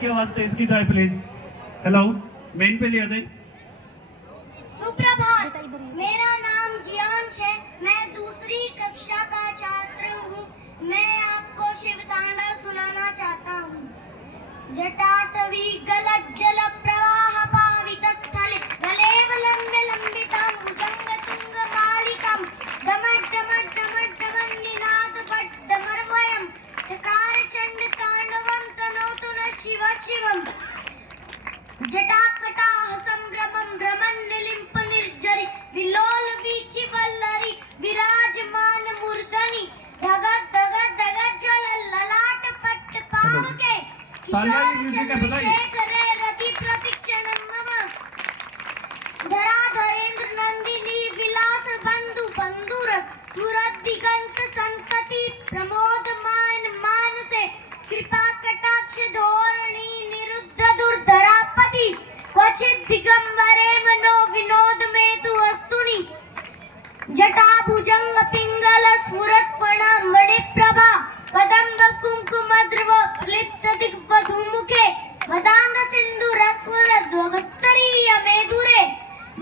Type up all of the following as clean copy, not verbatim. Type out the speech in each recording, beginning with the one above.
की आवाज तेज की जाए प्लीज। हेलो, मेन पे लिया जाए। सुप्रभात, मेरा नाम जियांश है। मैं दूसरी कक्षा का छात्र हूँ। मैं आपको शिव तांडव सुनाना चाहता हूँ। जटाटवी गलज्जल प्रवाह पावित स्थले गलेव लंबे लंबितां भुजंग तुंग मालिकां डमट डमट डमट डमन निनाद पड्डमर्वयं चकार चंड तांडवं तनोतु न शिव शिवम् जटाकटाह संभ्रमं भ्रमन् निलिम्प निर्जरि विलोल वीचि वल्लरि विराजमान मूर्धनि धगत धगत धगत जल ललाट पट्ट पावके किशोर चंद्रशेखरे रति प्रतिक्षणं मम धराधरेन्द्र नंदिनी विलास बंधु बंधुरस सुरत दिगंत संतति प्रमोदमान मानसे कृपा कटाक्ष धोरणी निरुद्ध दुर्धरापति क्वचित दिगंबरे मनो विनोद में तु वस्तुनि जटा भुजंग पिंगल स्फुरत फणा मणिप्रभा कदंब कुंकुम द्रव लिप्त दिग्वधूमुखे मदांग सिंधु रस्वर द्वगत्तरीय मेदुरे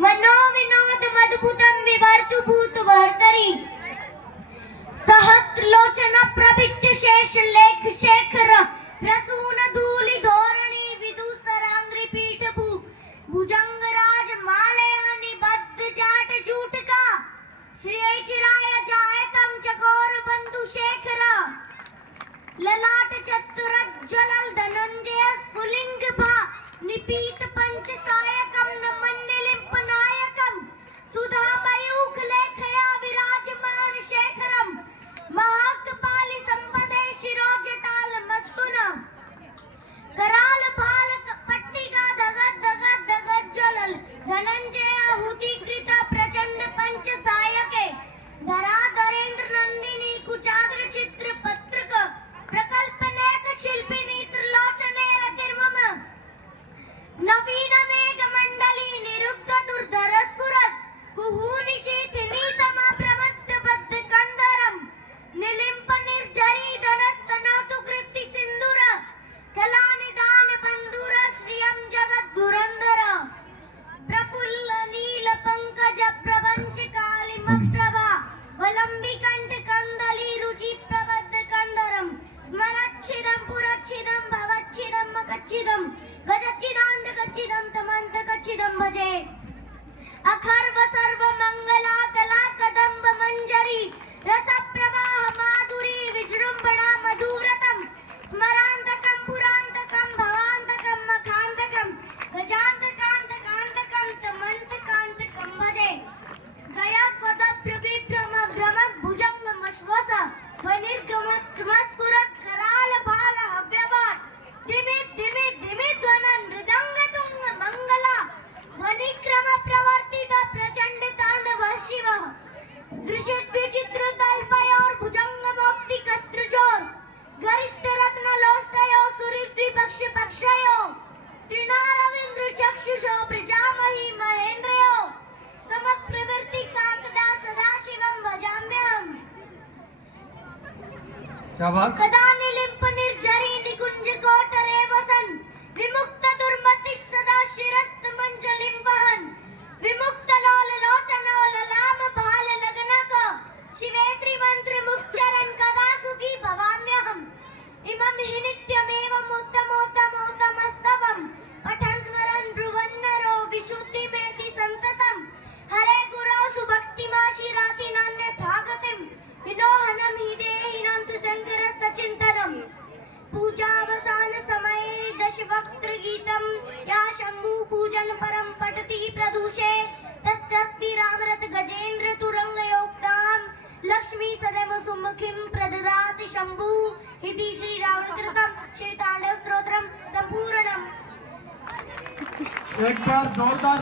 मनो विनोद मद्भुतं विभर्तु भूत भर्तरी सहस्त्रलोचन प्रभित्य शेष लेख शेखर प्रसून धूलि धोरणी विदुसरांग्रि पीठ भुजंग राज मालयानि बद्ध जाट जूटका श्री चिराय जायतम चकोर बंधु शेखर ललाट चतुरज्ज्वलल धनंजय स्फुलिंग भा निपीत पंच सायकम नमन निलिम्प नायकम सुधा मयूख लेखया विराजमान शेखरम महाकपालि संपदे शिरोजटाल मस्तुन कराल भाल पट्टिका धगत धगत धगत ज्वलल धनंजय हुतिकृत प्रचंड पंच सायके धराधरेन्द्र नंदिनी कुचाग्र चित्र पत्रक प्रकल्पनेक शिल्पिनी त्रिलोचने रतिर्मम नवीन मेघ मंडली निरुद्ध दुर्धर स्फुरत कुहूनिशीथिनी तमा प्रमद्ध बद्ध कंदरम निलिम्प निर्झरी धनस्तनोतु कृति सिंधुर कला निदान बंधुर श्रियं जगत् धुरंधर प्रफुल्ल नील पंकज प्रपंच कालिम प्रभा वलंबी कंठ कंदली रुचि प्रबद्ध कंदरम स्मरच्छिदं पुरच्छिदं भवच्छिदं मकच्छिदं गजच्छिदांत कच्छिदं तमंत कच्छिदं भजे अखर्व सर्व मंगला कला कदंब मंजरी रस प्रवाह माधुरी विजृंभणा मधुरतम स्मरांतकं पुरांतकं भवांतकं मखांतकं गजांतकांतकांतकं तमंतकांतकं भजे जय पद प्रविभ्रम भ्रमत भुजंग मश्वस ध्वनिर्गमत स्फुरत कराल भाल हव्यवाट दिमित दिमित दिमित ध्वनन मृदंग तुंग मंगला ध्वनिक्रम प्रवर्तित प्रचंड तांडव शिव दृश्यत विचित्र तल्पयोर भुजंग मोक्ति कत्रजोर गरिष्ठ रत्न लोष्टयो सुरिद्रि पक्ष पक्षयो त्रिनारविंद्र चक्षुषो प्रजामहि महेंद्रयो समप्रवृत्ति काकदा सदा शिवं भजाम्यहम् शाबाश। कदा निलिम्प निर्झरी निकुंज कोटरे वसन विमुक्त दुर्मति सदा शिरस्त मंजलिं वहन विमुक्त लोल लोचनो ललाम भाल लगनक शिवेत्री मंत्र मुच्चरन् कदा सुखी भवाम्यहम् इमं हि नित्यमेवम् उत्तमोत्तमोत्तमस्तवम् पठन् स्मरन् भ्रुवन्नरो विशुद्धिमेति सन्ततम् हरे गुरौ सुभक्तिमाशिराति नान्यथागतिम् विनोहनं हि देहिनं सुशङ्करस्य चिन्तनम् पूजावसान समये दशवक्त्र गीतं या शंभु पूजन परम पठति प्रदूषे तस्यस्ति रामरथ गजेन्द्र तुरंग योक्तां लक्ष्मी सदैव सुमुखीं प्रददाति शंभु इति श्री रावणकृतं शिवतांडव स्तोत्रम संपूर्णम्। एक बार जोरदार